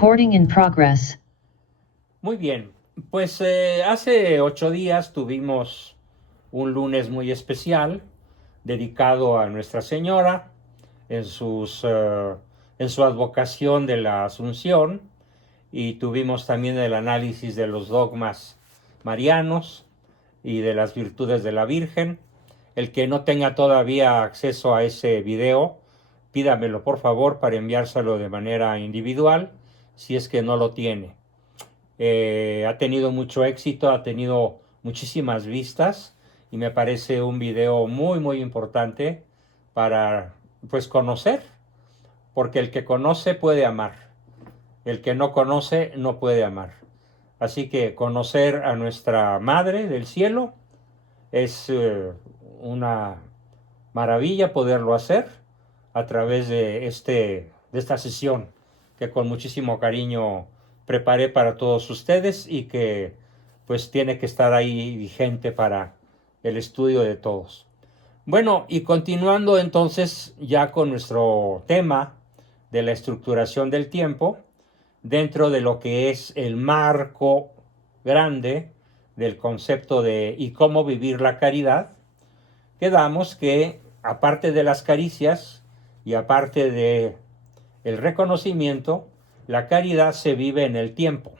Recording in progress. Muy bien, pues hace 8 días tuvimos un lunes muy especial dedicado a Nuestra Señora en, en su advocación de la Asunción, y tuvimos también el análisis de los dogmas marianos y de las virtudes de la Virgen. El que no tenga todavía acceso a ese video, pídamelo por favor para enviárselo de manera individual si es que no lo tiene. Ha tenido mucho éxito, ha tenido muchísimas vistas y me parece un video muy importante para pues conocer, porque el que conoce puede amar, el que no conoce no puede amar. Así que conocer a nuestra Madre del Cielo es una maravilla poderlo hacer a través de esta sesión que con muchísimo cariño preparé para todos ustedes y que pues tiene que estar ahí vigente para el estudio de todos. Bueno, y continuando entonces ya con nuestro tema de la estructuración del tiempo, dentro de lo que es el marco grande del concepto de y cómo vivir la caridad, quedamos que aparte de las caricias y aparte de el reconocimiento, la caridad se vive en el tiempo,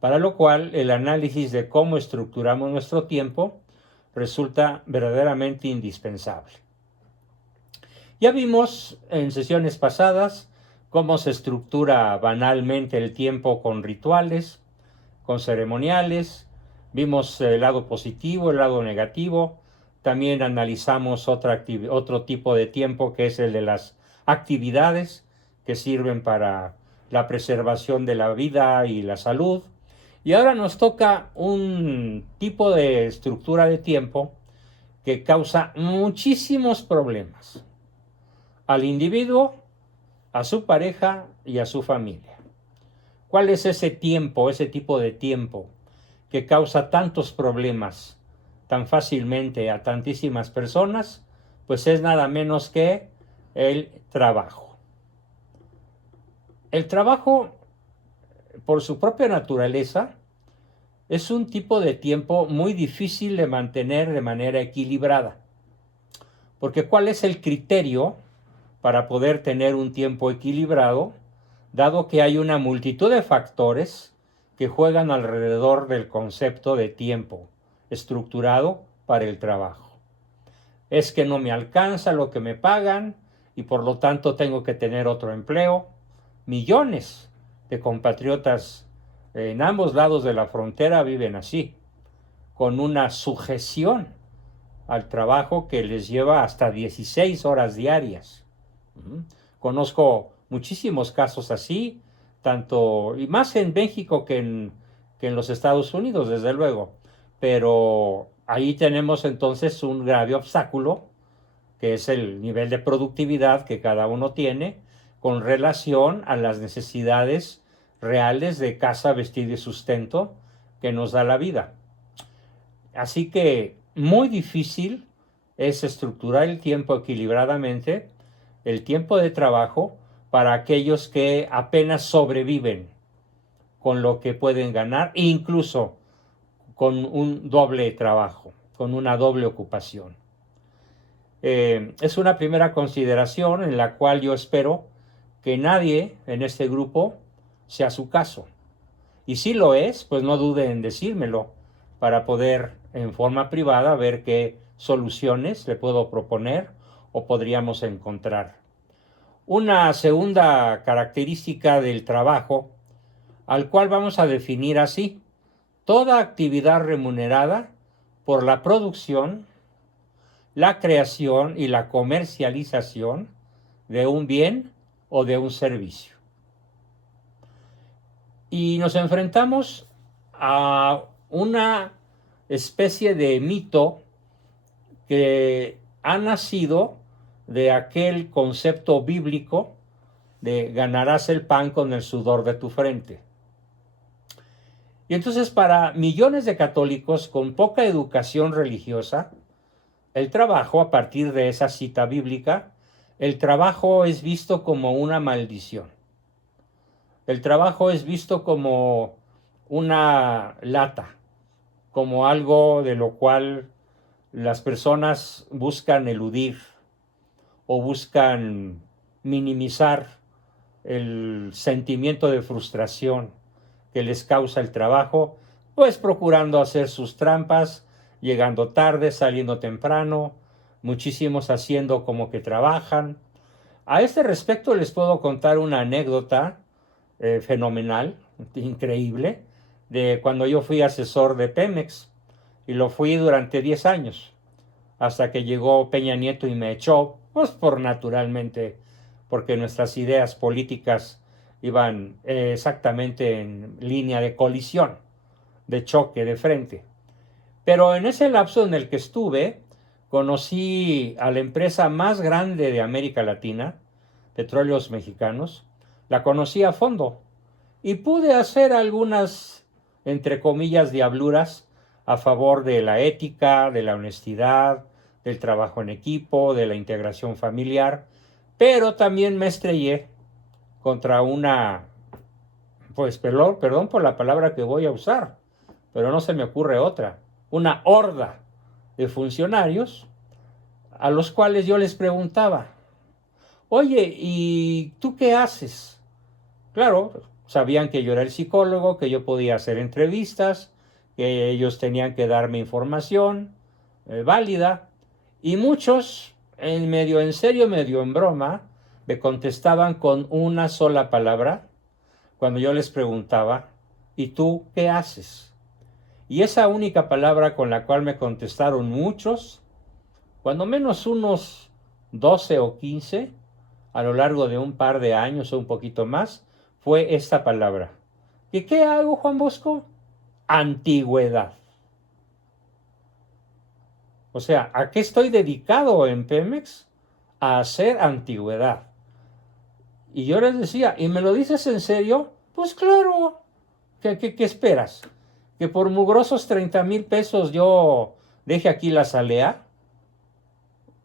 para lo cual el análisis de cómo estructuramos nuestro tiempo resulta verdaderamente indispensable. Ya vimos en sesiones pasadas cómo se estructura banalmente el tiempo con rituales, con ceremoniales, vimos el lado positivo, el lado negativo, también analizamos otro tipo de tiempo que es el de las actividades que sirven para la preservación de la vida y la salud. Y ahora nos toca un tipo de estructura de tiempo que causa muchísimos problemas al individuo, a su pareja y a su familia. ¿Cuál es ese tiempo, ese tipo de tiempo que causa tantos problemas tan fácilmente a tantísimas personas? Pues es nada menos que el trabajo. El trabajo, por su propia naturaleza, es un tipo de tiempo muy difícil de mantener de manera equilibrada. Porque ¿cuál es el criterio para poder tener un tiempo equilibrado, dado que hay una multitud de factores que juegan alrededor del concepto de tiempo estructurado para el trabajo? Es que no me alcanza lo que me pagan y por lo tanto tengo que tener otro empleo. Millones de compatriotas en ambos lados de la frontera viven así, con una sujeción al trabajo que les lleva hasta 16 horas diarias. Conozco muchísimos casos así, tanto y más en México que en los Estados Unidos, desde luego. Pero ahí tenemos entonces un grave obstáculo, que es el nivel de productividad que cada uno tiene con relación a las necesidades reales de casa, vestido y sustento que nos da la vida. Así que muy difícil es estructurar el tiempo equilibradamente, el tiempo de trabajo, para aquellos que apenas sobreviven con lo que pueden ganar, e incluso con un doble trabajo, con una doble ocupación. Es una primera consideración en la cual yo espero que nadie en este grupo sea su caso. Y si lo es, pues no dude en decírmelo para poder en forma privada ver qué soluciones le puedo proponer o podríamos encontrar. Una segunda característica del trabajo, al cual vamos a definir así: toda actividad remunerada por la producción, la creación y la comercialización de un bien o de un servicio. Y nos enfrentamos a una especie de mito que ha nacido de aquel concepto bíblico de ganarás el pan con el sudor de tu frente. Y entonces, para millones de católicos con poca educación religiosa, el trabajo, a partir de esa cita bíblica, el trabajo es visto como una maldición. El trabajo es visto como una lata, como algo de lo cual las personas buscan eludir o buscan minimizar el sentimiento de frustración que les causa el trabajo, pues procurando hacer sus trampas, llegando tarde, saliendo temprano, muchísimos haciendo como que trabajan. A este respecto les puedo contar una anécdota fenomenal, increíble, de cuando yo fui asesor de Pemex, y lo fui durante 10 años, hasta que llegó Peña Nieto y me echó, pues por naturalmente, porque nuestras ideas políticas iban exactamente en línea de colisión, de choque, de frente. Pero en ese lapso en el que estuve, conocí a la empresa más grande de América Latina, Petróleos Mexicanos, la conocí a fondo y pude hacer algunas, entre comillas, diabluras a favor de la ética, de la honestidad, del trabajo en equipo, de la integración familiar, pero también me estrellé contra una, pues perdón por la palabra que voy a usar, pero no se me ocurre otra, una horda de funcionarios a los cuales yo les preguntaba, oye, ¿y tú qué haces? Claro, sabían que yo era el psicólogo, que yo podía hacer entrevistas, que ellos tenían que darme información válida, y muchos, medio en serio, medio en broma, me contestaban con una sola palabra cuando yo les preguntaba, ¿y tú qué haces? Y esa única palabra con la cual me contestaron muchos, cuando menos unos 12 o 15, a lo largo de un par de años o un poquito más, fue esta palabra. ¿Y qué hago, Juan Bosco? Antigüedad. O sea, ¿a qué estoy dedicado en Pemex? A hacer antigüedad. Y yo les decía, ¿y me lo dices en serio? Pues claro. ¿Qué esperas? ¿Que por mugrosos 30,000 pesos yo deje aquí la salea?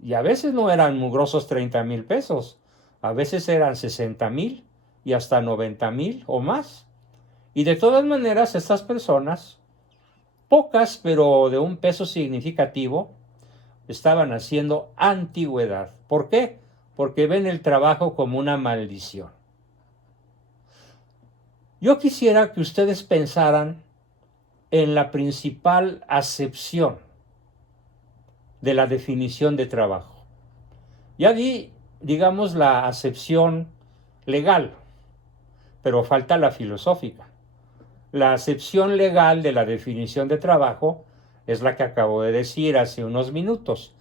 Y a veces no eran mugrosos 30,000 pesos. A veces eran 60,000 y hasta 90,000 o más. Y de todas maneras, estas personas, pocas pero de un peso significativo, estaban haciendo antigüedad. ¿Por qué? Porque ven el trabajo como una maldición. Yo quisiera que ustedes pensaran en la principal acepción de la definición de trabajo. Ya di, digamos, la acepción legal, pero falta la filosófica. La acepción legal de la definición de trabajo es la que acabo de decir hace unos minutos.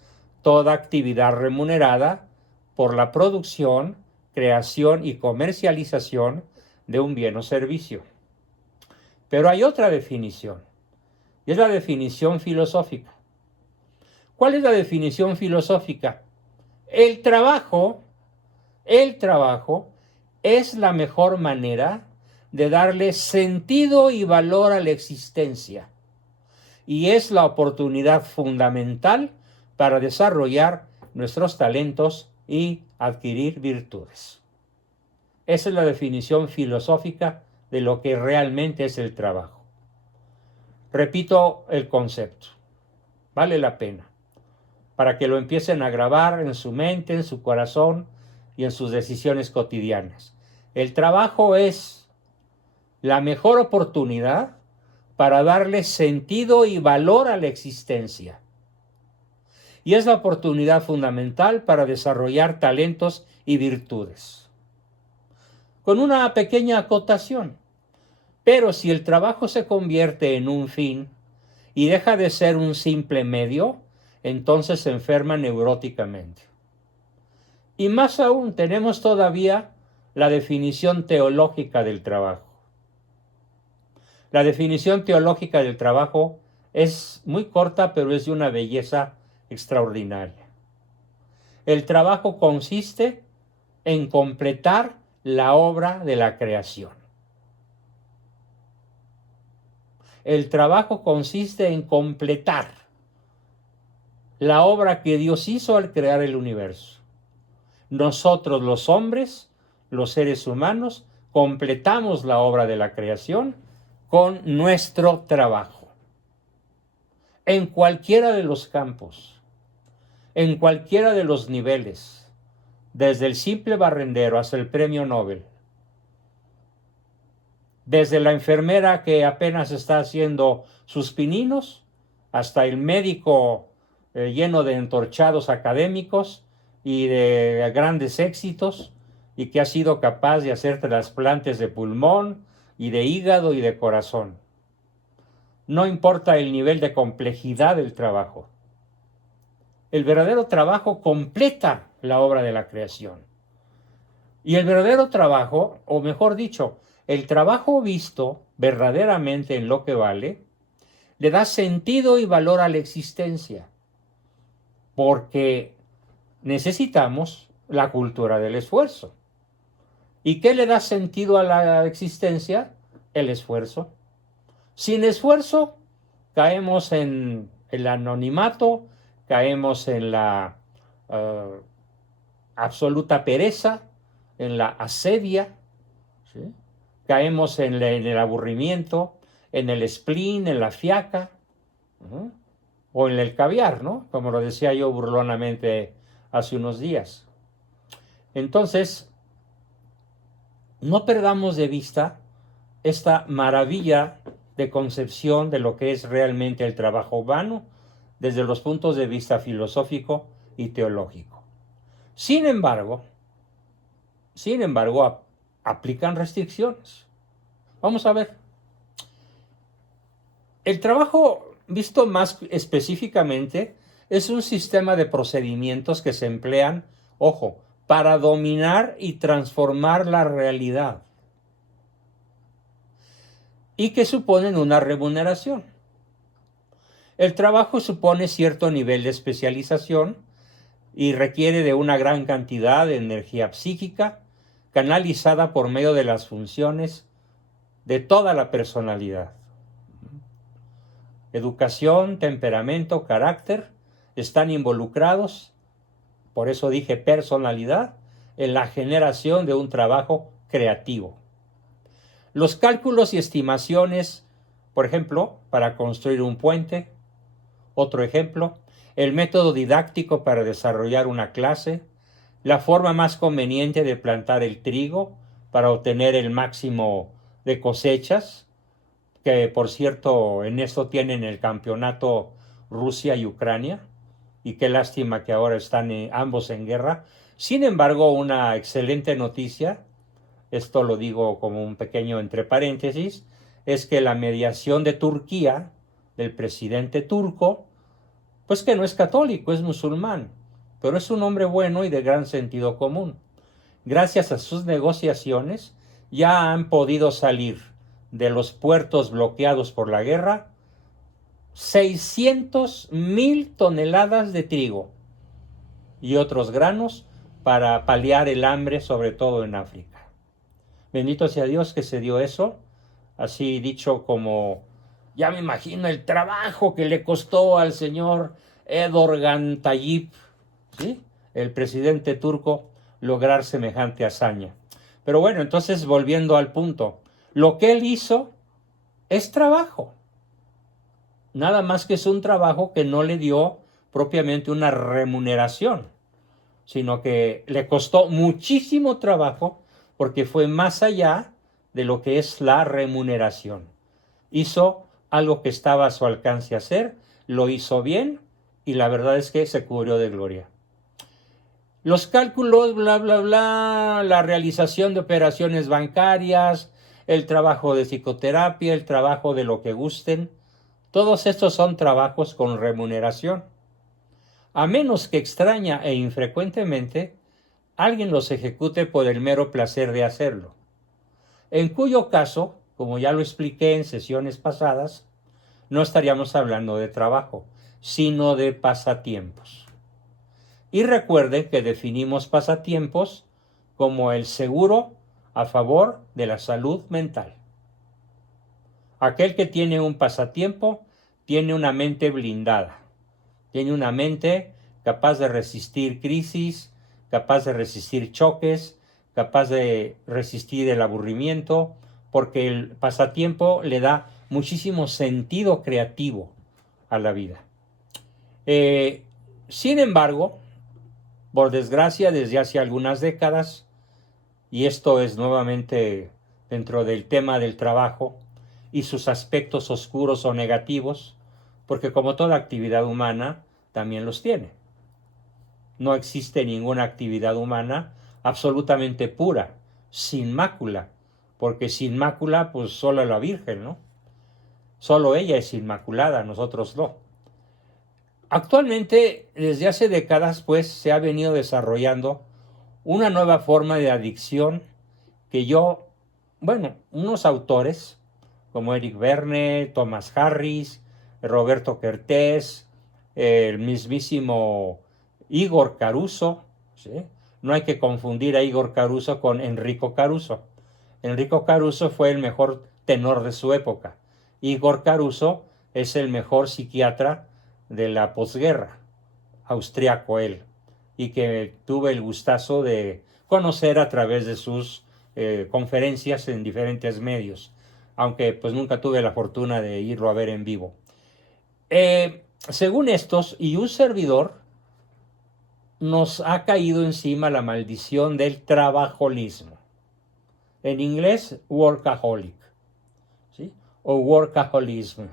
Toda actividad remunerada por la producción, creación y comercialización de un bien o servicio. Pero hay otra definición, y es la definición filosófica. ¿Cuál es la definición filosófica? El trabajo es la mejor manera de darle sentido y valor a la existencia. Y es la oportunidad fundamental para desarrollar nuestros talentos y adquirir virtudes. Esa es la definición filosófica de lo que realmente es el trabajo. Repito el concepto. Vale la pena. Para que lo empiecen a grabar en su mente, en su corazón y en sus decisiones cotidianas. El trabajo es la mejor oportunidad para darle sentido y valor a la existencia. Y es la oportunidad fundamental para desarrollar talentos y virtudes. Con una pequeña acotación. Pero si el trabajo se convierte en un fin y deja de ser un simple medio, entonces se enferma neuróticamente. Y más aún, tenemos todavía la definición teológica del trabajo. La definición teológica del trabajo es muy corta, pero es de una belleza extraordinaria. El trabajo consiste en completar la obra de la creación. El trabajo consiste en completar la obra que Dios hizo al crear el universo. Nosotros los hombres, los seres humanos, completamos la obra de la creación con nuestro trabajo. En cualquiera de los campos, en cualquiera de los niveles, desde el simple barrendero hasta el premio Nobel, desde la enfermera que apenas está haciendo sus pininos, hasta el médico lleno de entorchados académicos y de grandes éxitos, y que ha sido capaz de hacer trasplantes de pulmón y de hígado y de corazón. No importa el nivel de complejidad del trabajo. El verdadero trabajo completa la obra de la creación. Y el verdadero trabajo, o mejor dicho, el trabajo visto verdaderamente en lo que vale, le da sentido y valor a la existencia, porque necesitamos la cultura del esfuerzo. ¿Y qué le da sentido a la existencia? El esfuerzo. Sin esfuerzo, caemos en el anonimato, caemos en la absoluta pereza, en la asedia, ¿sí? Caemos en el aburrimiento, en el spleen, en la fiaca, ¿no? O en el caviar, ¿no? Como lo decía yo burlonamente hace unos días. Entonces, no perdamos de vista esta maravilla de concepción de lo que es realmente el trabajo humano desde los puntos de vista filosófico y teológico. Sin embargo, aplican restricciones. Vamos a ver. El trabajo, visto más específicamente, es un sistema de procedimientos que se emplean, ojo, para dominar y transformar la realidad, y que suponen una remuneración. El trabajo supone cierto nivel de especialización y requiere de una gran cantidad de energía psíquica canalizada por medio de las funciones de toda la personalidad. Educación, temperamento, carácter están involucrados, por eso dije personalidad, en la generación de un trabajo creativo. Los cálculos y estimaciones, por ejemplo, para construir un puente. Otro ejemplo, el método didáctico para desarrollar una clase, la forma más conveniente de plantar el trigo para obtener el máximo de cosechas, que por cierto en esto tienen el campeonato Rusia y Ucrania, y qué lástima que ahora están ambos en guerra. Sin embargo, una excelente noticia, esto lo digo como un pequeño entre paréntesis, es que la mediación de Turquía, del presidente turco, pues que no es católico, es musulmán, pero es un hombre bueno y de gran sentido común. Gracias a sus negociaciones ya han podido salir de los puertos bloqueados por la guerra 600,000 toneladas de trigo y otros granos para paliar el hambre, sobre todo en África. Bendito sea Dios que se dio eso, así dicho como, ya me imagino el trabajo que le costó al señor Erdoğan Tayyip, ¿sí?, el presidente turco, lograr semejante hazaña. Pero bueno, entonces volviendo al punto, lo que él hizo es trabajo. Nada más que es un trabajo que no le dio propiamente una remuneración, sino que le costó muchísimo trabajo porque fue más allá de lo que es la remuneración. Hizo algo que estaba a su alcance hacer, lo hizo bien y la verdad es que se cubrió de gloria. Los cálculos, bla, bla, bla, la realización de operaciones bancarias, el trabajo de psicoterapia, el trabajo de lo que gusten, todos estos son trabajos con remuneración, a menos que extraña e infrecuentemente alguien los ejecute por el mero placer de hacerlo, en cuyo caso, como ya lo expliqué en sesiones pasadas, no estaríamos hablando de trabajo, sino de pasatiempos. Y recuerden que definimos pasatiempos como el seguro a favor de la salud mental. Aquel que tiene un pasatiempo tiene una mente blindada, tiene una mente capaz de resistir crisis, capaz de resistir choques, capaz de resistir el aburrimiento, porque el pasatiempo le da muchísimo sentido creativo a la vida. Sin embargo, por desgracia, desde hace algunas décadas, y esto es nuevamente dentro del tema del trabajo y sus aspectos oscuros o negativos, porque como toda actividad humana, también los tiene. No existe ninguna actividad humana absolutamente pura, sin mácula, porque sin mácula, pues solo la Virgen, ¿no? Solo ella es inmaculada, nosotros no. Actualmente, desde hace décadas, pues, se ha venido desarrollando una nueva forma de adicción que unos autores como Eric Verne, Thomas Harris, Roberto Kertész, el mismísimo Igor Caruso, ¿sí? No hay que confundir a Igor Caruso con Enrico Caruso. Enrico Caruso fue el mejor tenor de su época. Igor Caruso es el mejor psiquiatra de la posguerra, austriaco él, y que tuve el gustazo de conocer a través de sus conferencias en diferentes medios, aunque pues nunca tuve la fortuna de irlo a ver en vivo. Según estos y un servidor, nos ha caído encima la maldición del trabajolismo. En inglés, workaholic, ¿sí? O workaholism.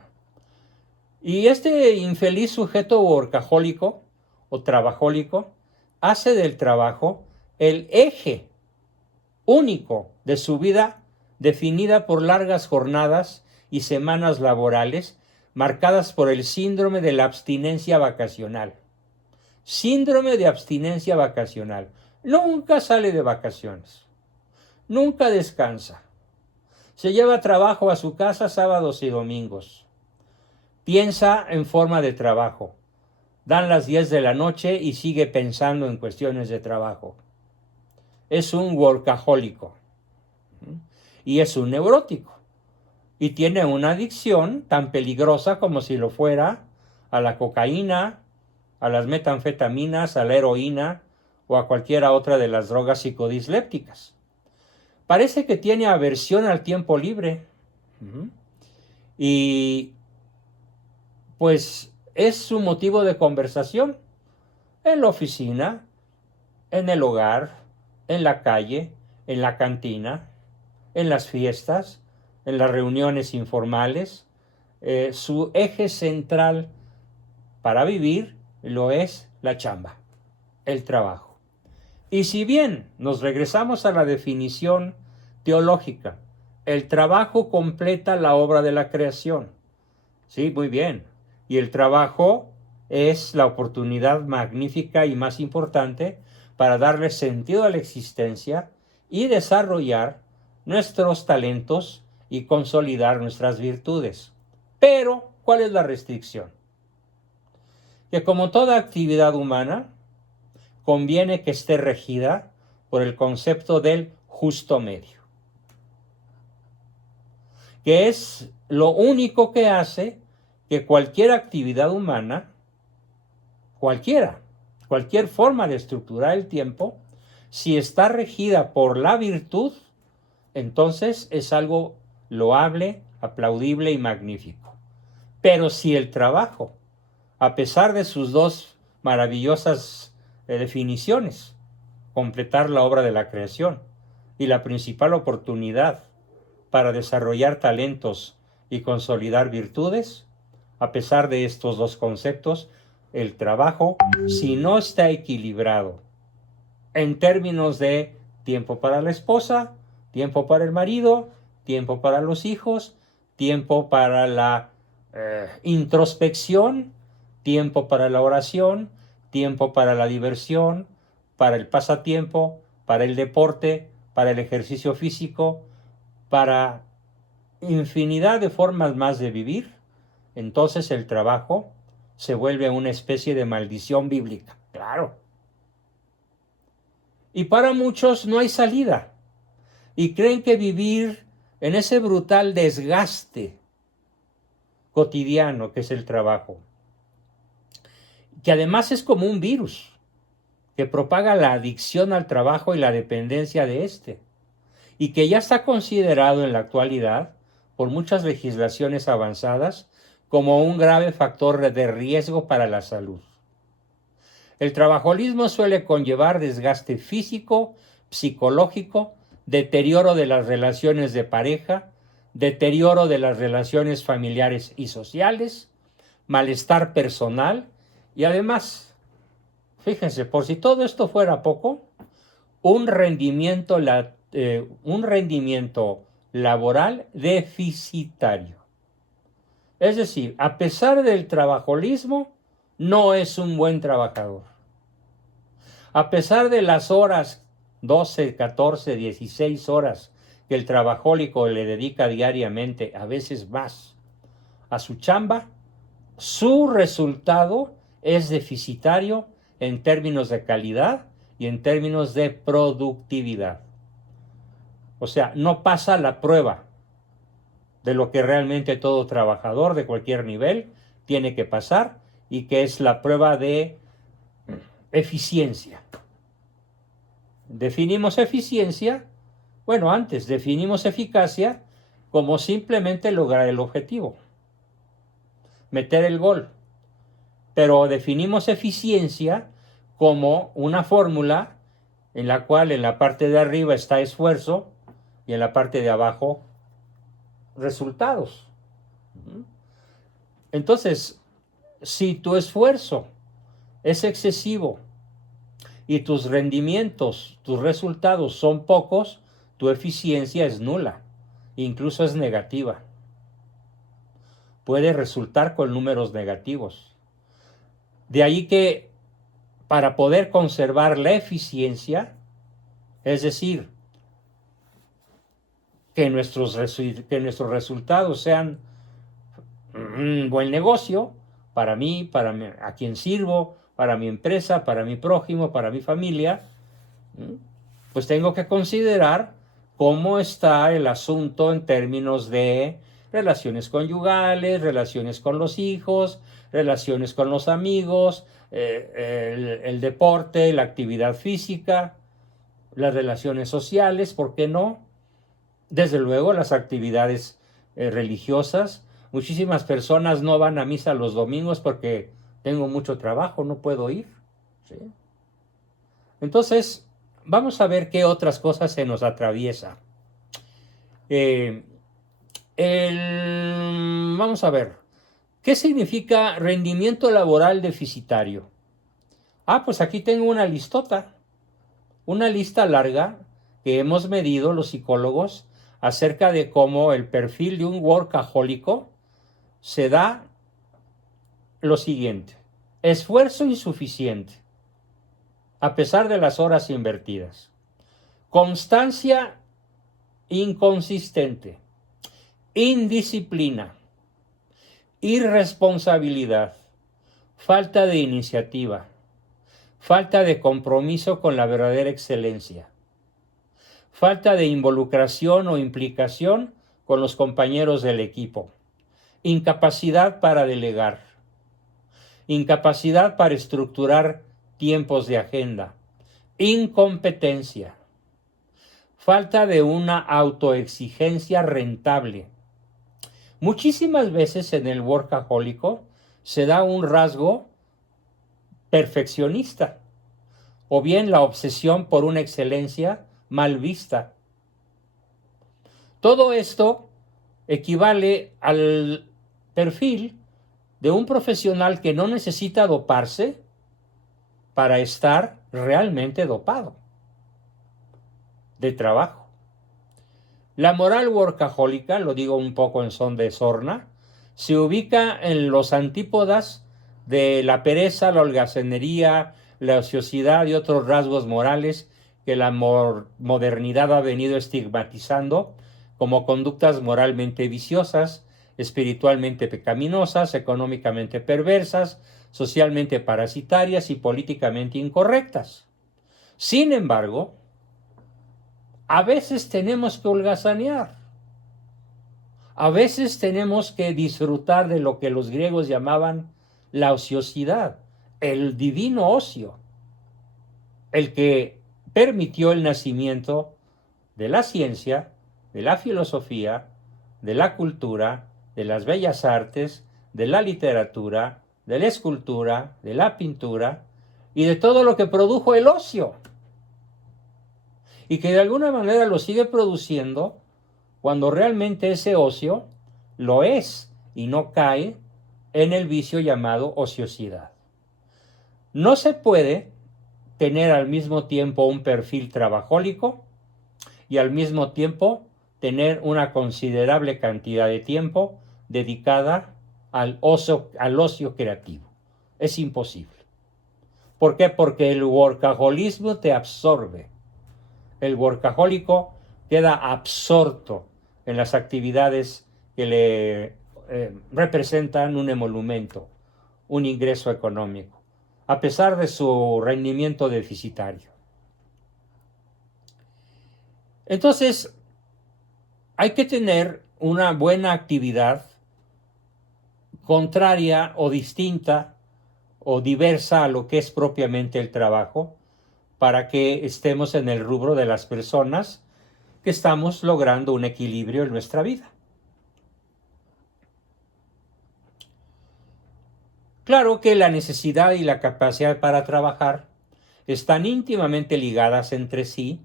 Y este infeliz sujeto workahólico o trabajólico hace del trabajo el eje único de su vida, definida por largas jornadas y semanas laborales marcadas por el síndrome de la abstinencia vacacional. Síndrome de abstinencia vacacional. Nunca sale de vacaciones. Nunca descansa. Se lleva trabajo a su casa sábados y domingos. Piensa en forma de trabajo. Dan las 10 de la noche y sigue pensando en cuestiones de trabajo. Es un workahólico. Y es un neurótico. Y tiene una adicción tan peligrosa como si lo fuera a la cocaína, a las metanfetaminas, a la heroína o a cualquiera otra de las drogas psicodislépticas. Parece que tiene aversión al tiempo libre. Y pues es su motivo de conversación en la oficina, en el hogar, en la calle, en la cantina, en las fiestas, en las reuniones informales. Su eje central para vivir lo es la chamba, el trabajo. Y si bien nos regresamos a la definición teológica, el trabajo completa la obra de la creación. Sí, muy bien. Y el trabajo es la oportunidad magnífica y más importante para darle sentido a la existencia y desarrollar nuestros talentos y consolidar nuestras virtudes. Pero, ¿cuál es la restricción? Que como toda actividad humana, conviene que esté regida por el concepto del justo medio, que es lo único que hace que cualquier actividad humana, cualquier forma de estructurar el tiempo, si está regida por la virtud, entonces es algo loable, aplaudible y magnífico. Pero si el trabajo, a pesar de sus dos maravillosas definiciones, completar la obra de la creación y la principal oportunidad para desarrollar talentos y consolidar virtudes, a pesar de estos dos conceptos, el trabajo, si no está equilibrado en términos de tiempo para la esposa, tiempo para el marido, tiempo para los hijos, tiempo para la introspección, tiempo para la oración, tiempo para la diversión, para el pasatiempo, para el deporte, para el ejercicio físico, para infinidad de formas más de vivir, entonces el trabajo se vuelve una especie de maldición bíblica. Claro. Y para muchos no hay salida. Y creen que vivir en ese brutal desgaste cotidiano que es el trabajo, que además es como un virus que propaga la adicción al trabajo y la dependencia de éste, y que ya está considerado en la actualidad por muchas legislaciones avanzadas como un grave factor de riesgo para la salud. El trabajolismo suele conllevar desgaste físico, psicológico, deterioro de las relaciones de pareja, deterioro de las relaciones familiares y sociales, malestar personal y además, fíjense, por si todo esto fuera poco, un rendimiento laboral deficitario. Es decir, a pesar del trabajolismo, no es un buen trabajador. A pesar de las horas, 12, 14, 16 horas que el trabajólico le dedica diariamente, a veces más, a su chamba, su resultado es deficitario en términos de calidad y en términos de productividad. O sea, no pasa la prueba de lo que realmente todo trabajador de cualquier nivel tiene que pasar y que es la prueba de eficiencia. Definimos eficiencia, bueno, antes definimos eficacia como simplemente lograr el objetivo, meter el gol, pero definimos eficiencia como una fórmula en la cual en la parte de arriba está esfuerzo y en la parte de abajo resultados. Entonces, si tu esfuerzo es excesivo y tus rendimientos, tus resultados son pocos, tu eficiencia es nula, incluso es negativa. Puede resultar con números negativos. De ahí que para poder conservar la eficiencia, es decir, que nuestros resultados sean un buen negocio para mí, a quien sirvo, para mi empresa, para mi prójimo, para mi familia, pues tengo que considerar cómo está el asunto en términos de relaciones conyugales, relaciones con los hijos, relaciones con los amigos, el deporte, la actividad física, las relaciones sociales, ¿por qué no? Desde luego las actividades religiosas. Muchísimas personas no van a misa los domingos porque tengo mucho trabajo, no puedo ir. ¿Sí? Entonces, vamos a ver qué otras cosas se nos atraviesa. Vamos a ver, ¿qué significa rendimiento laboral deficitario? Pues aquí tengo una listota, una lista larga que hemos medido los psicólogos acerca de cómo el perfil de un workahólico se da lo siguiente: esfuerzo insuficiente, a pesar de las horas invertidas; constancia inconsistente; indisciplina; irresponsabilidad; falta de iniciativa; falta de compromiso con la verdadera excelencia; falta de involucración o implicación con los compañeros del equipo; incapacidad para delegar; incapacidad para estructurar tiempos de agenda; incompetencia; falta de una autoexigencia rentable. Muchísimas veces en el workahólico se da un rasgo perfeccionista o bien la obsesión por una excelencia mal vista. Todo esto equivale al perfil de un profesional que no necesita doparse para estar realmente dopado de trabajo. La moral workahólica, lo digo un poco en son de sorna, se ubica en los antípodas de la pereza, la holgazanería, la ociosidad y otros rasgos morales que la modernidad ha venido estigmatizando como conductas moralmente viciosas, espiritualmente pecaminosas, económicamente perversas, socialmente parasitarias y políticamente incorrectas. Sin embargo, a veces tenemos que holgazanear. A veces tenemos que disfrutar de lo que los griegos llamaban la ociosidad, el divino ocio. el que permitió el nacimiento de la ciencia, de la filosofía, de la cultura, de las bellas artes, de la literatura, de la escultura, de la pintura y de todo lo que produjo el ocio. Y que de alguna manera lo sigue produciendo cuando realmente ese ocio lo es y no cae en el vicio llamado ociosidad. No se puede tener al mismo tiempo un perfil trabajólico y al mismo tiempo tener una considerable cantidad de tiempo dedicada al ocio creativo. Es imposible. ¿Por qué? Porque el workaholismo te absorbe. El workahólico queda absorto en las actividades que le representan un emolumento, un ingreso económico, a pesar de su rendimiento deficitario. Entonces, hay que tener una buena actividad contraria o distinta o diversa a lo que es propiamente el trabajo, para que estemos en el rubro de las personas que estamos logrando un equilibrio en nuestra vida. Claro que la necesidad y la capacidad para trabajar están íntimamente ligadas entre sí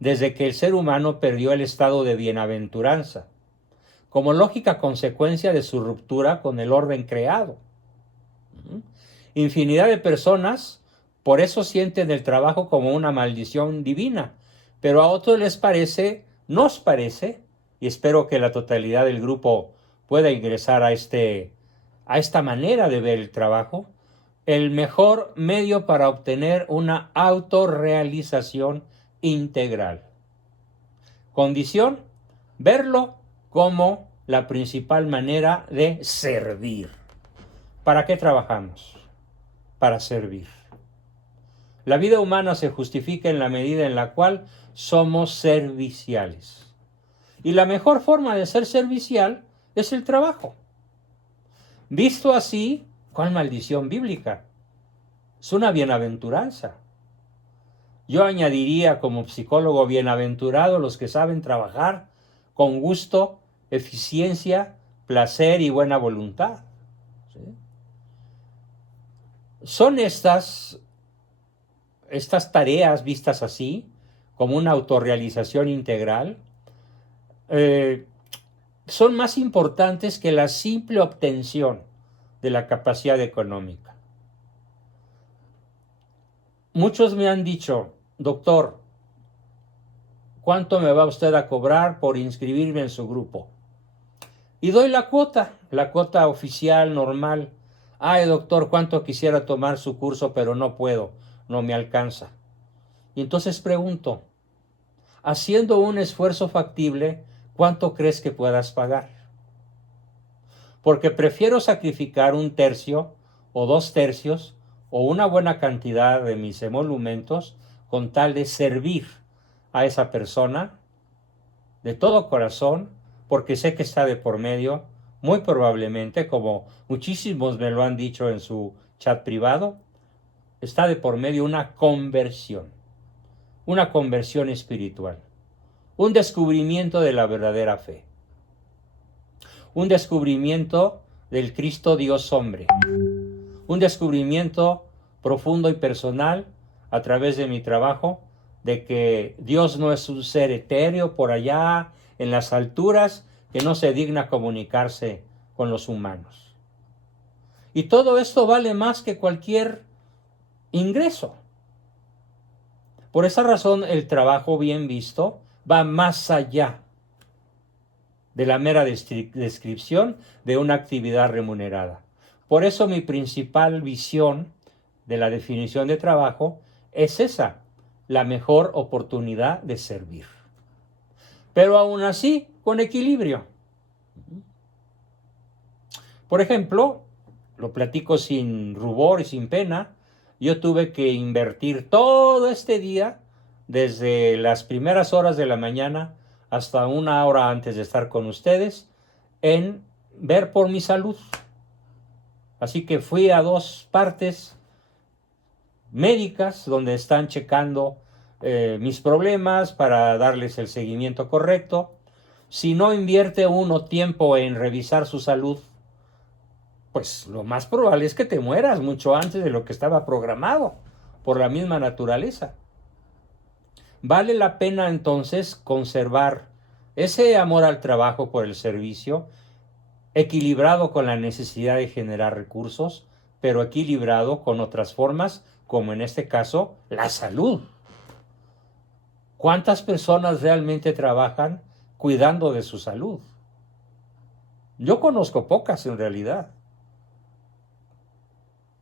desde que el ser humano perdió el estado de bienaventuranza, como lógica consecuencia de su ruptura con el orden creado. Infinidad de personas por eso sienten el trabajo como una maldición divina, pero a otros les parece, nos parece, y espero que la totalidad del grupo pueda ingresar a esta manera de ver el trabajo, el mejor medio para obtener una autorrealización integral. Condición, verlo como la principal manera de servir. ¿Para qué trabajamos? Para servir. La vida humana se justifica en la medida en la cual somos serviciales. Y la mejor forma de ser servicial es el trabajo. Visto así, ¿cuál maldición bíblica? Es una bienaventuranza. Yo añadiría como psicólogo bienaventurado los que saben trabajar con gusto, eficiencia, placer y buena voluntad. ¿Sí? Son estas tareas vistas así, como una autorrealización integral, son más importantes que la simple obtención de la capacidad económica. Muchos me han dicho, doctor, ¿cuánto me va usted a cobrar por inscribirme en su grupo? Y doy la cuota oficial, normal. Ay, doctor, cuánto quisiera tomar su curso, pero no puedo, no me alcanza. Y entonces pregunto, haciendo un esfuerzo factible, ¿cuánto crees que puedas pagar? Porque prefiero sacrificar 1/3 o 2/3 o una buena cantidad de mis emolumentos con tal de servir a esa persona de todo corazón, porque sé que está de por medio, muy probablemente, como muchísimos me lo han dicho en su chat privado, está de por medio una conversión espiritual, un descubrimiento de la verdadera fe, un descubrimiento del Cristo Dios hombre, un descubrimiento profundo y personal a través de mi trabajo de que Dios no es un ser etéreo por allá en las alturas que no se digna comunicarse con los humanos. Y todo esto vale más que cualquier ingreso. Por esa razón el trabajo bien visto va más allá de la mera descripción de una actividad remunerada. Por eso mi principal visión de la definición de trabajo es esa, la mejor oportunidad de servir. Pero aún así, con equilibrio. Por ejemplo, lo platico sin rubor y sin pena, yo tuve que invertir todo este día, desde las primeras horas de la mañana hasta 1 hora antes de estar con ustedes, en ver por mi salud. Así que fui a 2 partes, médicas donde están checando mis problemas para darles el seguimiento correcto. Si no invierte uno tiempo en revisar su salud, pues lo más probable es que te mueras mucho antes de lo que estaba programado por la misma naturaleza. Vale la pena entonces conservar ese amor al trabajo por el servicio, equilibrado con la necesidad de generar recursos, pero equilibrado con otras formas, como en este caso, la salud. ¿Cuántas personas realmente trabajan cuidando de su salud? Yo conozco pocas en realidad.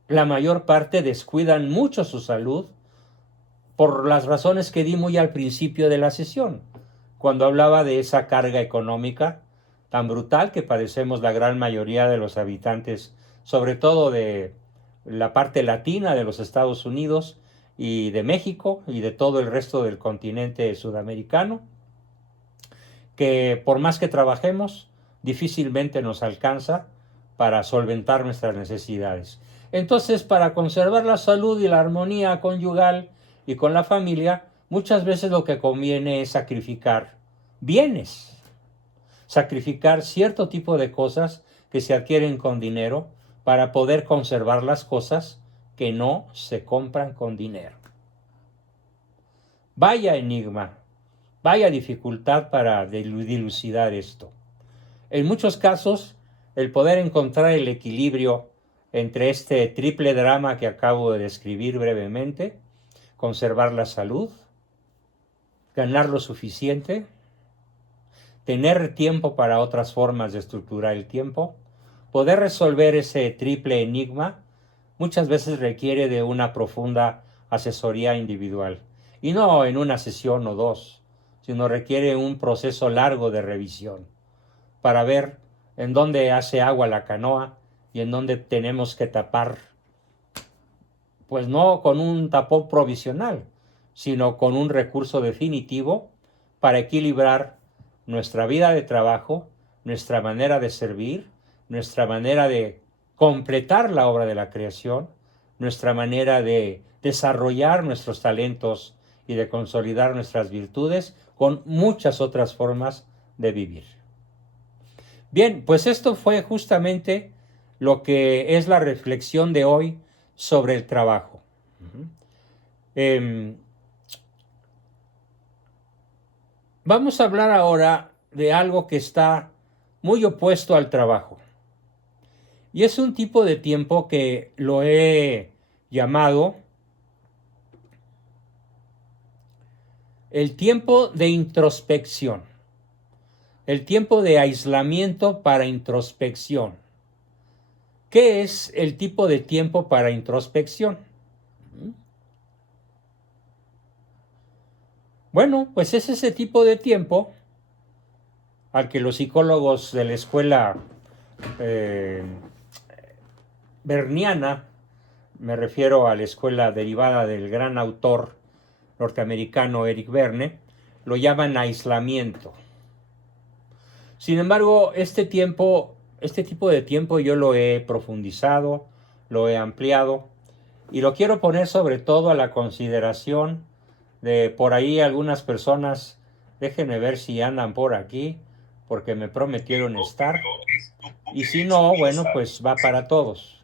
La mayor parte descuidan mucho su salud por las razones que di muy al principio de la sesión, cuando hablaba de esa carga económica tan brutal que padecemos la gran mayoría de los habitantes, sobre todo de la parte latina de los Estados Unidos y de México y de todo el resto del continente sudamericano, que por más que trabajemos, difícilmente nos alcanza para solventar nuestras necesidades. Entonces, para conservar la salud y la armonía conyugal y con la familia, muchas veces lo que conviene es sacrificar bienes, sacrificar cierto tipo de cosas que se adquieren con dinero para poder conservar las cosas que no se compran con dinero. Vaya enigma, vaya dificultad para dilucidar esto. En muchos casos, el poder encontrar el equilibrio entre este triple drama que acabo de describir brevemente, conservar la salud, ganar lo suficiente, tener tiempo para otras formas de estructurar el tiempo, poder resolver ese triple enigma, muchas veces requiere de una profunda asesoría individual. Y no en una sesión o dos, sino requiere un proceso largo de revisión para ver en dónde hace agua la canoa y en dónde tenemos que tapar, pues no con un tapón provisional, sino con un recurso definitivo para equilibrar nuestra vida de trabajo, nuestra manera de servir, nuestra manera de completar la obra de la creación, nuestra manera de desarrollar nuestros talentos y de consolidar nuestras virtudes con muchas otras formas de vivir. Bien, pues esto fue justamente lo que es la reflexión de hoy sobre el trabajo. Vamos a hablar ahora de algo que está muy opuesto al trabajo. Y es un tipo de tiempo que lo he llamado el tiempo de introspección, el tiempo de aislamiento para introspección. ¿Qué es el tipo de tiempo para introspección? Bueno, pues es ese tipo de tiempo al que los psicólogos de la escuela berniana, me refiero a la escuela derivada del gran autor norteamericano Eric Berne, lo llaman aislamiento. Sin embargo, este tipo de tiempo yo lo he profundizado, lo he ampliado y lo quiero poner sobre todo a la consideración de por ahí algunas personas. Déjenme ver si andan por aquí, porque me prometieron estar. Y si no, bueno, pues va para todos.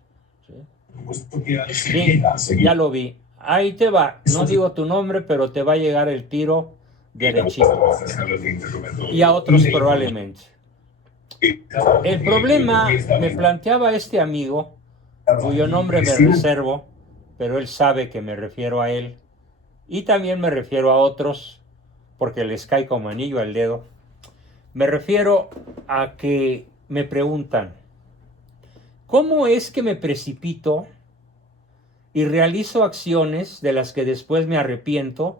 Sí, ya lo vi. Ahí te va. No digo tu nombre, pero te va a llegar el tiro derechito. Y a otros probablemente. El problema me planteaba este amigo, cuyo nombre me reservo, pero él sabe que me refiero a él. Y también me refiero a otros, porque les cae como anillo al dedo. Me refiero a que me preguntan, ¿cómo es que me precipito y realizo acciones de las que después me arrepiento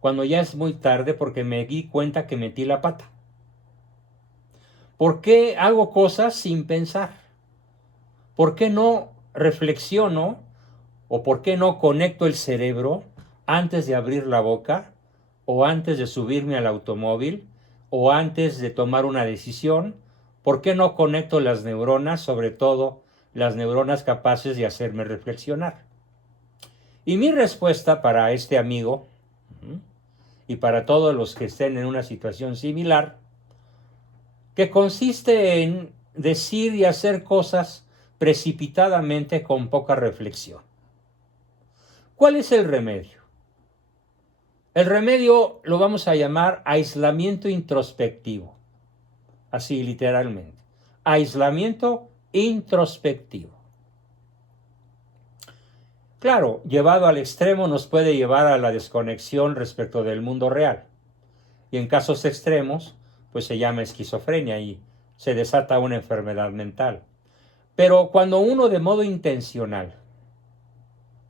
cuando ya es muy tarde porque me di cuenta que metí la pata? ¿Por qué hago cosas sin pensar? ¿Por qué no reflexiono o por qué no conecto el cerebro antes de abrir la boca o antes de subirme al automóvil o antes de tomar una decisión? ¿Por qué no conecto las neuronas, sobre todo las neuronas capaces de hacerme reflexionar? Y mi respuesta para este amigo y para todos los que estén en una situación similar, que consiste en decir y hacer cosas precipitadamente con poca reflexión. ¿Cuál es el remedio? El remedio lo vamos a llamar aislamiento introspectivo, así literalmente, aislamiento introspectivo. Claro, llevado al extremo nos puede llevar a la desconexión respecto del mundo real. Y en casos extremos, pues se llama esquizofrenia y se desata una enfermedad mental. Pero cuando uno de modo intencional,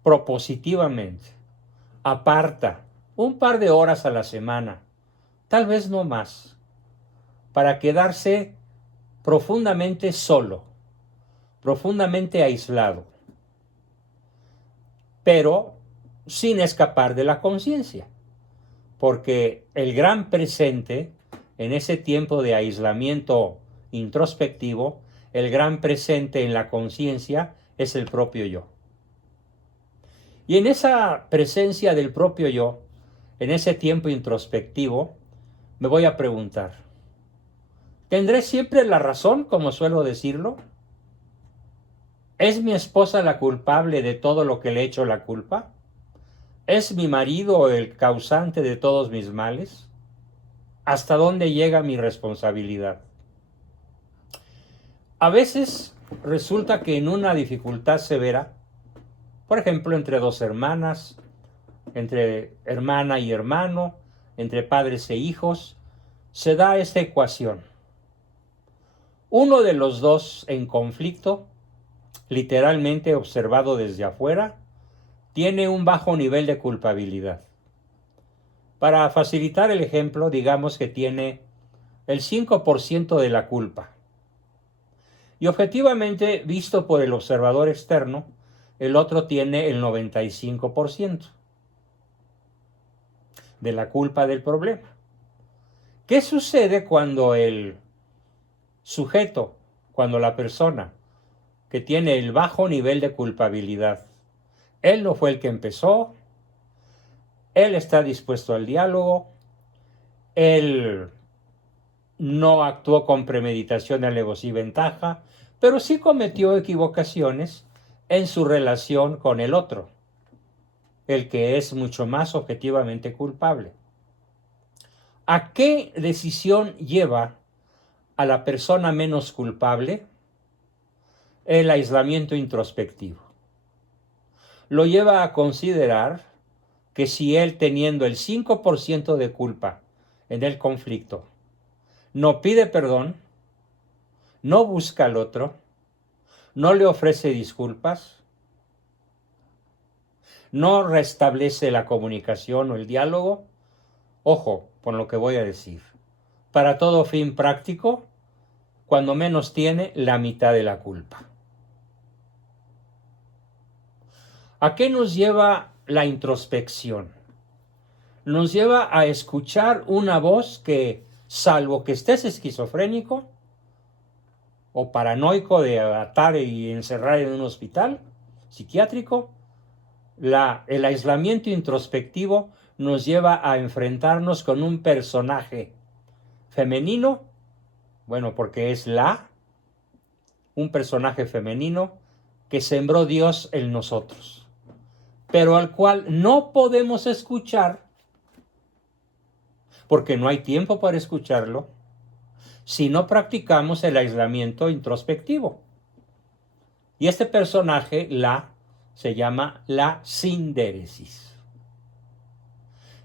propositivamente, aparta un par de horas a la semana, tal vez no más, para quedarse profundamente solo, profundamente aislado, pero sin escapar de la conciencia, porque el gran presente en ese tiempo de aislamiento introspectivo, el gran presente en la conciencia es el propio yo. Y en esa presencia del propio yo, en ese tiempo introspectivo, me voy a preguntar, ¿tendré siempre la razón, como suelo decirlo? ¿Es mi esposa la culpable de todo lo que le he hecho la culpa? ¿Es mi marido el causante de todos mis males? ¿Hasta dónde llega mi responsabilidad? A veces resulta que en una dificultad severa, por ejemplo, entre dos hermanas, entre hermana y hermano, entre padres e hijos, se da esta ecuación. Uno de los dos en conflicto, literalmente observado desde afuera, tiene un bajo nivel de culpabilidad. Para facilitar el ejemplo, digamos que tiene el 5% de la culpa. Y objetivamente, visto por el observador externo, el otro tiene el 95% de la culpa del problema. ¿Qué sucede cuando el sujeto, cuando la persona que tiene el bajo nivel de culpabilidad, él no fue el que empezó, él está dispuesto al diálogo, él no actuó con premeditación, alevosía y ventaja, pero sí cometió equivocaciones en su relación con el otro, el que es mucho más objetivamente culpable? ¿A qué decisión lleva a la persona menos culpable? El aislamiento introspectivo. Lo lleva a considerar que si él, teniendo el 5% de culpa en el conflicto, no pide perdón, no busca al otro, no le ofrece disculpas, no restablece la comunicación o el diálogo, ojo con lo que voy a decir, para todo fin práctico, cuando menos tiene la mitad de la culpa. ¿A qué nos lleva la introspección? Nos lleva a escuchar una voz que, salvo que estés esquizofrénico o paranoico de atar y encerrar en un hospital psiquiátrico, el aislamiento introspectivo nos lleva a enfrentarnos con un personaje femenino, bueno, porque es un personaje femenino que sembró Dios en nosotros, pero al cual no podemos escuchar, porque no hay tiempo para escucharlo, si no practicamos el aislamiento introspectivo. Y este personaje, se llama la sindéresis.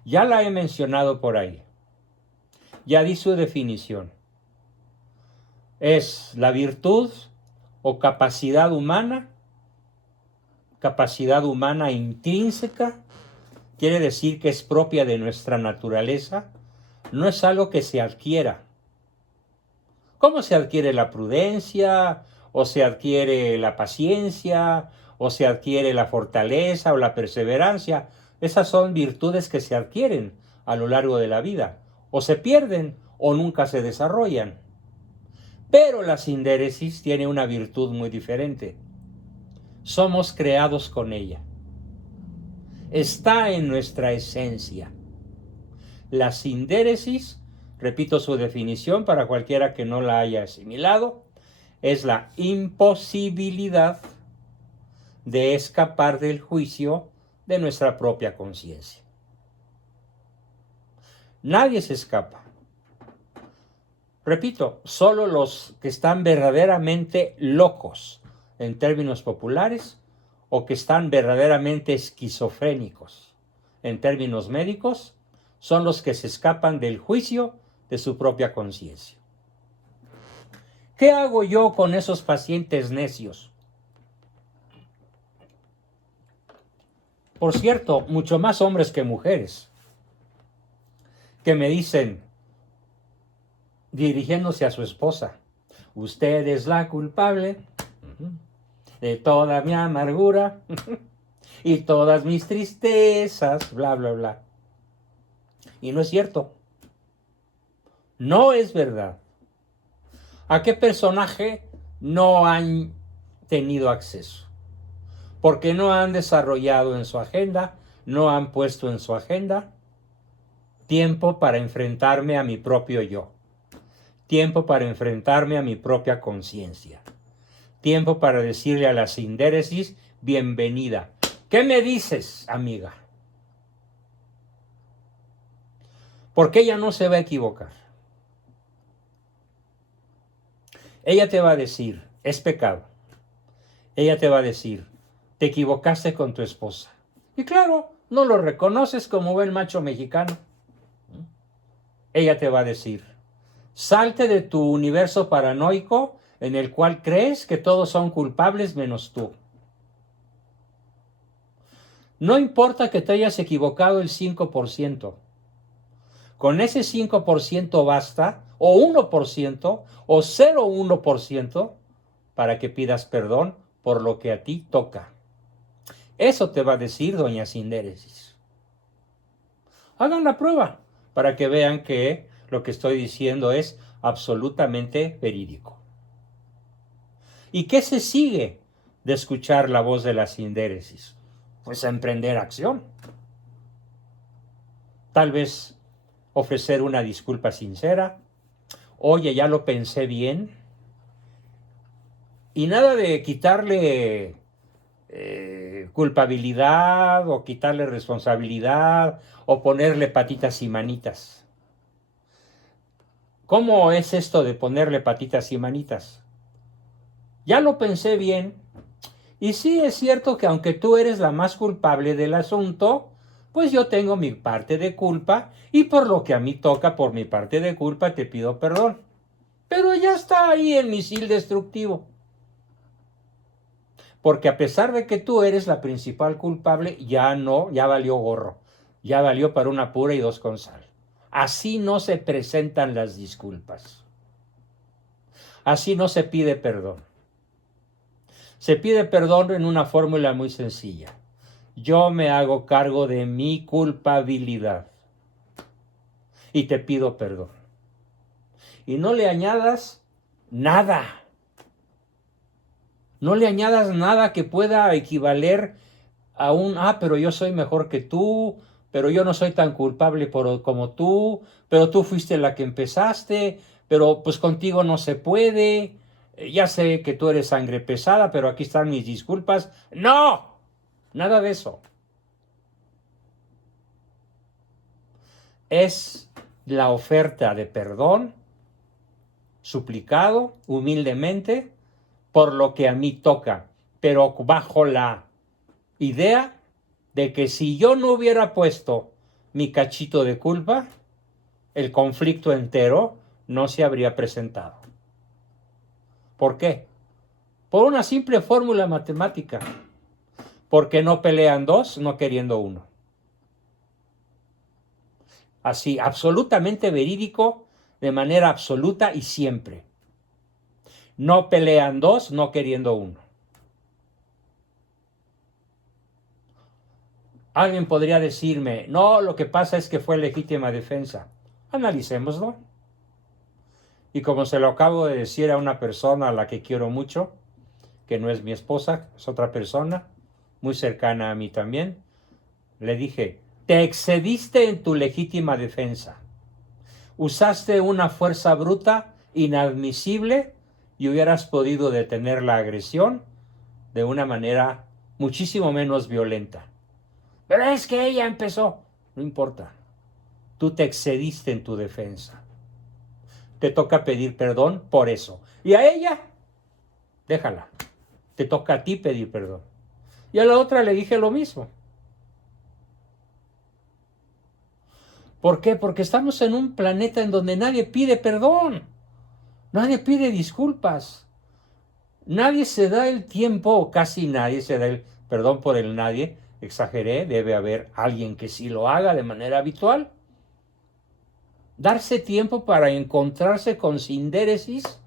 Ya la he mencionado por ahí. Ya di su definición. Es la virtud o capacidad humana intrínseca, quiere decir que es propia de nuestra naturaleza, no es algo que se adquiera. ¿Cómo se adquiere la prudencia, o se adquiere la paciencia, o se adquiere la fortaleza o la perseverancia? Esas son virtudes que se adquieren a lo largo de la vida, o se pierden o nunca se desarrollan. Pero la sindéresis tiene una virtud muy diferente. Somos creados con ella. está en nuestra esencia. La sindéresis, repito su definición para cualquiera que no la haya asimilado, es la imposibilidad de escapar del juicio de nuestra propia conciencia. Nadie se escapa. Repito, solo los que están verdaderamente locos, en términos populares, o que están verdaderamente esquizofrénicos, en términos médicos, son los que se escapan del juicio de su propia conciencia. ¿Qué hago yo con esos pacientes necios? Por cierto, mucho más hombres que mujeres, que me dicen, dirigiéndose a su esposa, usted es la culpable de toda mi amargura y todas mis tristezas, bla, bla, bla. Y no es cierto. No es verdad. ¿A qué personaje no han tenido acceso? Porque no han desarrollado en su agenda, no han puesto en su agenda tiempo para enfrentarme a mi propio yo, tiempo para enfrentarme a mi propia conciencia, tiempo para decirle a la sindéresis, bienvenida. ¿Qué me dices, amiga? Porque ella no se va a equivocar. Ella te va a decir, es pecado. Ella te va a decir, te equivocaste con tu esposa. Y claro, no lo reconoces como buen macho mexicano. Ella te va a decir, salte de tu universo paranoico en el cual crees que todos son culpables menos tú. No importa que te hayas equivocado el 5%. Con ese 5% basta, o 1%, o 0,1%, para que pidas perdón por lo que a ti toca. Eso te va a decir doña Sindéresis. Hagan la prueba para que vean que lo que estoy diciendo es absolutamente verídico. ¿Y qué se sigue de escuchar la voz de la sindéresis? Pues a emprender acción. Tal vez ofrecer una disculpa sincera. Oye, ya lo pensé bien. Y nada de quitarle culpabilidad o quitarle responsabilidad o ponerle patitas y manitas. ¿Cómo es esto de ponerle patitas y manitas? Ya lo pensé bien. Y sí es cierto que aunque tú eres la más culpable del asunto, pues yo tengo mi parte de culpa y por lo que a mí toca por mi parte de culpa te pido perdón. Pero ya está ahí el misil destructivo. Porque a pesar de que tú eres la principal culpable, ya valió gorro. Ya valió para una pura y dos con sal. Así no se presentan las disculpas. Así no se pide perdón. Se pide perdón en una fórmula muy sencilla. Yo me hago cargo de mi culpabilidad y te pido perdón. Y no le añadas nada. No le añadas nada que pueda equivaler a un, pero yo soy mejor que tú, pero yo no soy tan culpable como tú, pero tú fuiste la que empezaste, pero pues contigo no se puede. Ya sé que tú eres sangre pesada, pero aquí están mis disculpas. ¡No! Nada de eso. Es la oferta de perdón, suplicado humildemente, por lo que a mí toca, pero bajo la idea de que si yo no hubiera puesto mi cachito de culpa, el conflicto entero no se habría presentado. ¿Por qué? Por una simple fórmula matemática. Porque no pelean dos, no queriendo uno. Así, absolutamente verídico, de manera absoluta y siempre. No pelean dos, no queriendo uno. Alguien podría decirme, no, lo que pasa es que fue legítima defensa. Analicémoslo. Y como se lo acabo de decir a una persona a la que quiero mucho, que no es mi esposa, es otra persona, muy cercana a mí también, Le dije, te excediste en tu legítima defensa. Usaste una fuerza bruta, inadmisible, y hubieras podido detener la agresión de una manera muchísimo menos violenta. Pero es que ella empezó. No importa. Tú te excediste en tu defensa. Te toca pedir perdón por eso. Y a ella, déjala. Te toca a ti pedir perdón. Y a la otra le dije lo mismo. ¿Por qué? Porque estamos en un planeta en donde nadie pide perdón. Nadie pide disculpas. Nadie se da el tiempo, o casi nadie se da el perdón por el nadie. Exageré, debe haber alguien que sí lo haga de manera habitual. Darse tiempo para encontrarse con sindéresis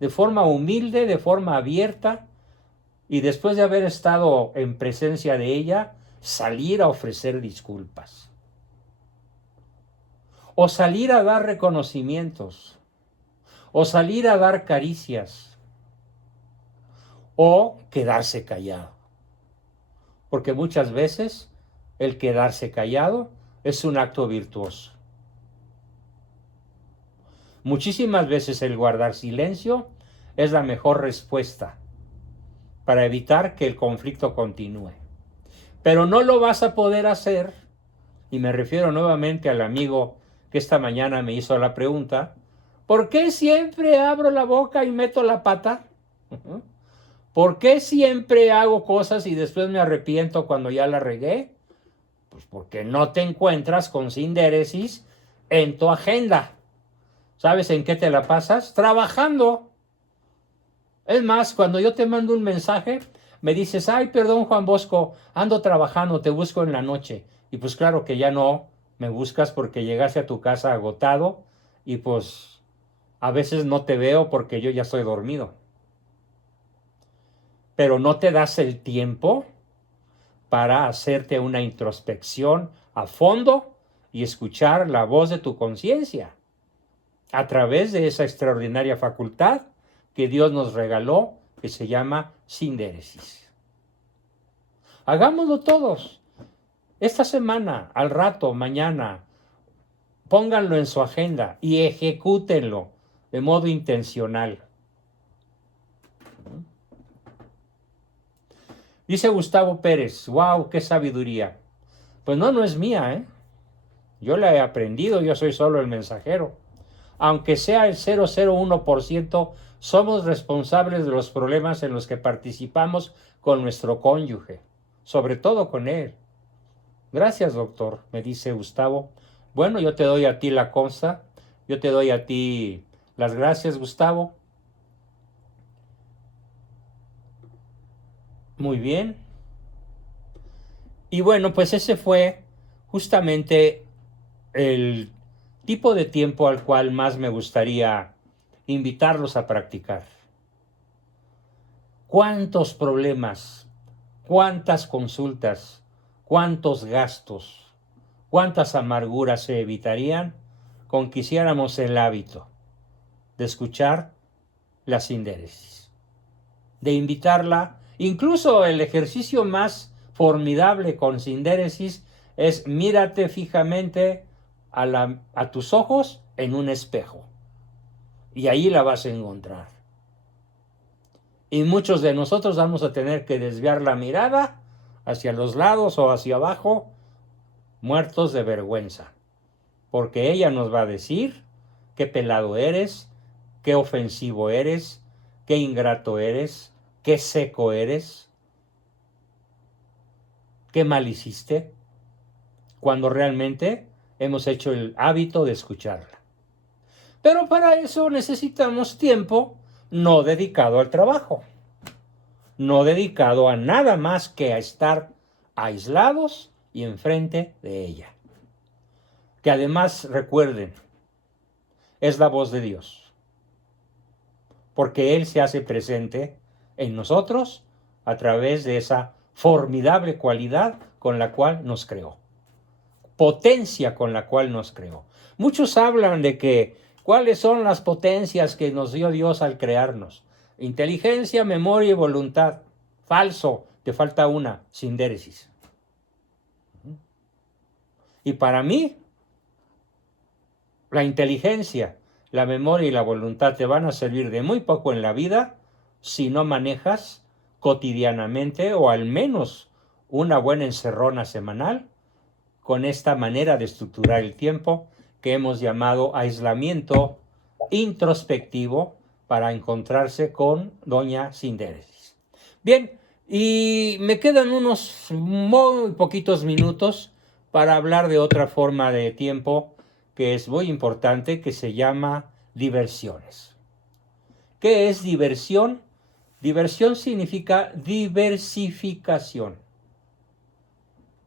de forma humilde, de forma abierta, y después de haber estado en presencia de ella, salir a ofrecer disculpas. O salir a dar reconocimientos. O salir a dar caricias. O quedarse callado. Porque muchas veces el quedarse callado es un acto virtuoso. Muchísimas veces el guardar silencio es la mejor respuesta para evitar que el conflicto continúe. Pero no lo vas a poder hacer, y me refiero nuevamente al amigo que esta mañana me hizo la pregunta, ¿por qué siempre abro la boca y meto la pata? ¿Por qué siempre hago cosas y después me arrepiento cuando ya la regué? Pues porque no te encuentras con sindéresis en tu agenda. ¿Sabes en qué te la pasas? Trabajando. Es más, cuando yo te mando un mensaje, me dices, ay, perdón, Juan Bosco, ando trabajando, te busco en la noche. Y pues claro que ya no me buscas porque llegaste a tu casa agotado y pues a veces no te veo porque yo ya estoy dormido. Pero no te das el tiempo para hacerte una introspección a fondo y escuchar la voz de tu conciencia a través de esa extraordinaria facultad que Dios nos regaló, que se llama sindéresis. Hagámoslo todos. Esta semana, al rato, mañana, pónganlo en su agenda y ejecútenlo de modo intencional. Dice Gustavo Pérez, wow, qué sabiduría. Pues no es mía, ¿eh? Yo la he aprendido, yo soy solo el mensajero. Aunque sea el 0,01%, somos responsables de los problemas en los que participamos con nuestro cónyuge, sobre todo con él. Gracias, doctor, me dice Gustavo. Bueno, yo te doy a ti la consta, yo te doy a ti las gracias, Gustavo. Muy bien. Y bueno, pues ese fue justamente el tipo de tiempo al cual más me gustaría invitarlos a practicar. ¿Cuántos problemas, cuántas consultas, cuántos gastos, cuántas amarguras se evitarían con que hiciéramos el hábito de escuchar la sindéresis, de invitarla? Incluso el ejercicio más formidable con sindéresis es mírate fijamente a tus ojos en un espejo y ahí la vas a encontrar. Y muchos de nosotros vamos a tener que desviar la mirada hacia los lados o hacia abajo, muertos de vergüenza, porque ella nos va a decir qué pelado eres, qué ofensivo eres, qué ingrato eres, qué seco eres, qué mal hiciste, cuando realmente hemos hecho el hábito de escucharla. Pero para eso necesitamos tiempo no dedicado al trabajo, no dedicado a nada más que a estar aislados y enfrente de ella. Que además, recuerden, es la voz de Dios, porque Él se hace presente en nosotros a través de esa formidable cualidad con la cual nos creó, potencia con la cual nos creó. Muchos hablan de que cuáles son las potencias que nos dio Dios al crearnos. Inteligencia, memoria y voluntad. Falso, te falta una, sindéresis. Y para mí, la inteligencia, la memoria y la voluntad te van a servir de muy poco en la vida si no manejas cotidianamente o al menos una buena encerrona semanal con esta manera de estructurar el tiempo que hemos llamado aislamiento introspectivo para encontrarse con doña Sindéresis. Bien, y me quedan unos muy poquitos minutos para hablar de otra forma de tiempo que es muy importante, que se llama diversiones. ¿Qué es diversión? Diversión significa diversificación.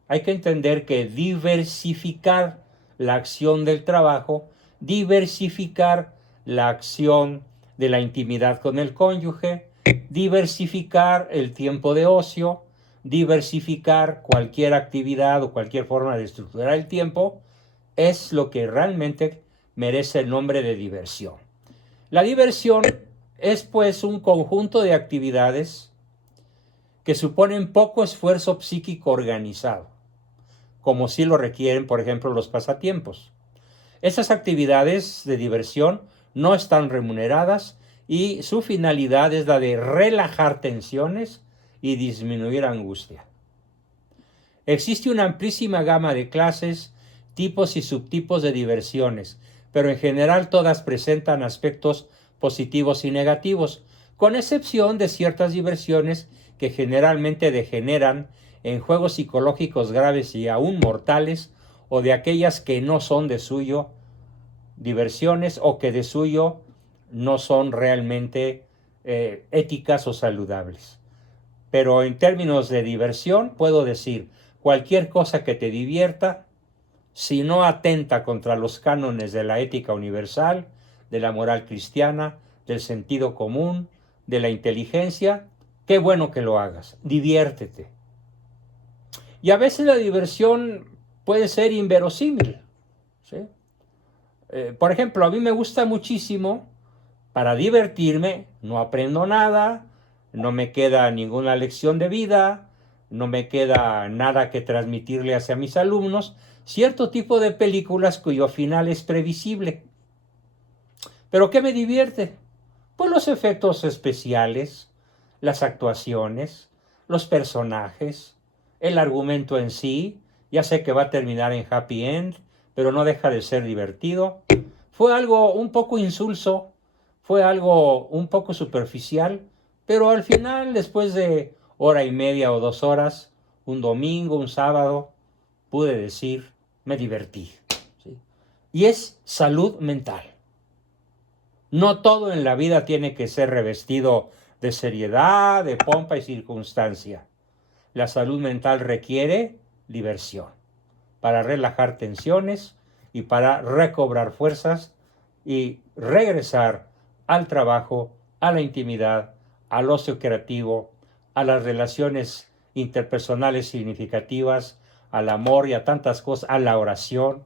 Hay que entender que diversificar la acción del trabajo, diversificar la acción de la intimidad con el cónyuge, diversificar el tiempo de ocio, diversificar cualquier actividad o cualquier forma de estructurar el tiempo, es lo que realmente merece el nombre de diversión. La diversión es pues un conjunto de actividades que suponen poco esfuerzo psíquico organizado, como sí lo requieren, por ejemplo, los pasatiempos. Estas actividades de diversión no están remuneradas y su finalidad es la de relajar tensiones y disminuir angustia. Existe una amplísima gama de clases, tipos y subtipos de diversiones, pero en general todas presentan aspectos positivos y negativos, con excepción de ciertas diversiones que generalmente degeneran en juegos psicológicos graves y aún mortales, o de aquellas que no son de suyo diversiones o que de suyo no son realmente éticas o saludables. Pero en términos de diversión puedo decir cualquier cosa que te divierta, si no atenta contra los cánones de la ética universal, de la moral cristiana, del sentido común, de la inteligencia, qué bueno que lo hagas, diviértete. Y a veces la diversión puede ser inverosímil, ¿sí? Por ejemplo, a mí me gusta muchísimo, para divertirme, no aprendo nada, no me queda ninguna lección de vida, no me queda nada que transmitirle hacia mis alumnos, cierto tipo de películas cuyo final es previsible. ¿Pero qué me divierte? Pues los efectos especiales, las actuaciones, los personajes, el argumento en sí. Ya sé que va a terminar en happy end, pero no deja de ser divertido. Fue algo un poco insulso, fue algo un poco superficial, pero al final, después de hora y media o 2 horas, un domingo, un sábado, pude decir, me divertí, ¿sí? Y es salud mental. No todo en la vida tiene que ser revestido de seriedad, de pompa y circunstancia. La salud mental requiere diversión para relajar tensiones y para recobrar fuerzas y regresar al trabajo, a la intimidad, al ocio creativo, a las relaciones interpersonales significativas, al amor y a tantas cosas, a la oración,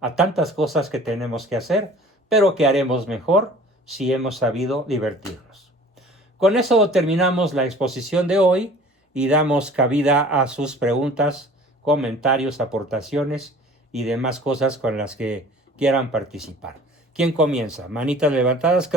a tantas cosas que tenemos que hacer, pero que haremos mejor si hemos sabido divertirnos. Con eso terminamos la exposición de hoy y damos cabida a sus preguntas, comentarios, aportaciones y demás cosas con las que quieran participar. ¿Quién comienza? Manitas levantadas.